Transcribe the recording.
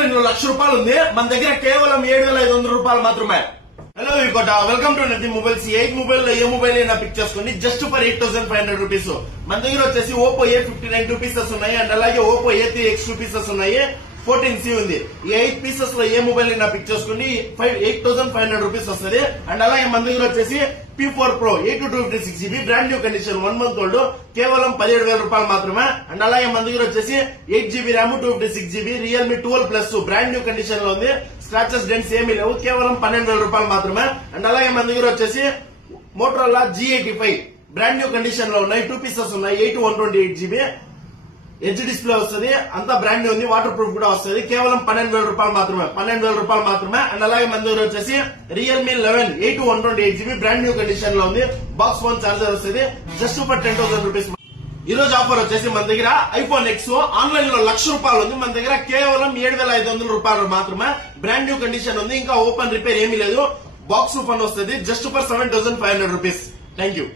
Online లో 1,00,000 రూపాయలు ఉంది, మన దగ్గర కేవలం 7,500 రూపాయలు మాత్రమే. Hello V Kota, welcome to nothing mobiles. 8 mobile లో ఏ మొబైల్ అయినా పిక్ చేసుకోండి జస్ట్ ఫర్ 8,500 రూపీస్. మన దగ్గర వచ్చేసి ఓపో A59 2 పీసెస్ ఉన్నాయి అండ్ అలాగే ఓపో A3X 2 పీసెస్ ఉన్నాయి. 14C ఉంది. ఈ 8 పీసెస్ లో ఏ మొబైల్ అయినా పిక్ చేసుకోండి 8,500 రూపీస్ వస్తుంది. అండ్ అలాగే మన దగ్గర వచ్చేసి P4 Pro 8256GB brand new condition 1 month old కేవలం 17,000 రూపాయలు మాత్రమే. అండ్ అలాగే మన దగ్గర వచ్చేసి 8GB RAM 256GB Realme 12+ brand new condition లో ఉంది. స్క్రాచెస్ డెంట్స్ ఏమీ లేవు, కేవలం 12,000 రూపాయలు మాత్రమే. అండ్ అలాగే మన దగ్గర వచ్చేసి Motorola G85 brand new condition లో ఉన్నాయి. 2 పీసెస్ ఉన్నాయి. 8/128GB హెచ్ డిస్ప్లే వస్తుంది, అంతా బ్రాండ్ న్యూ ఉంది. వాటర్ ప్రూఫ్ కూడా వస్తుంది. కేవలం 12,000 రూపాయలు మాత్రమే. 12,000 రూపాయలు మాత్రమే. అండ్ అలాగే మన దగ్గర వచ్చేసి Realme 11 8/128GB brand new condition లో ఉంది. బాక్స్ ఫోన్ చార్జర్ వస్తుంది జస్ట్ ఫర్ 10,000 రూపీస్. ఈ రోజు ఆఫర్ వచ్చేసి మన దగ్గర ఐఫోన్ ఎక్స్ ఆన్లైన్ లో 1,00,000 రూపాయలు ఉంది, మన దగ్గర కేవలం 7,500 రూపాయలు మాత్రమే. బ్రాండ్ న్యూ కండిషన్ ఉంది, ఇంకా ఓపెన్ రిపేర్ ఏమీ లేదు. బాక్స్ ఫోన్ వస్తుంది just for 7,500 rupees. Thank you.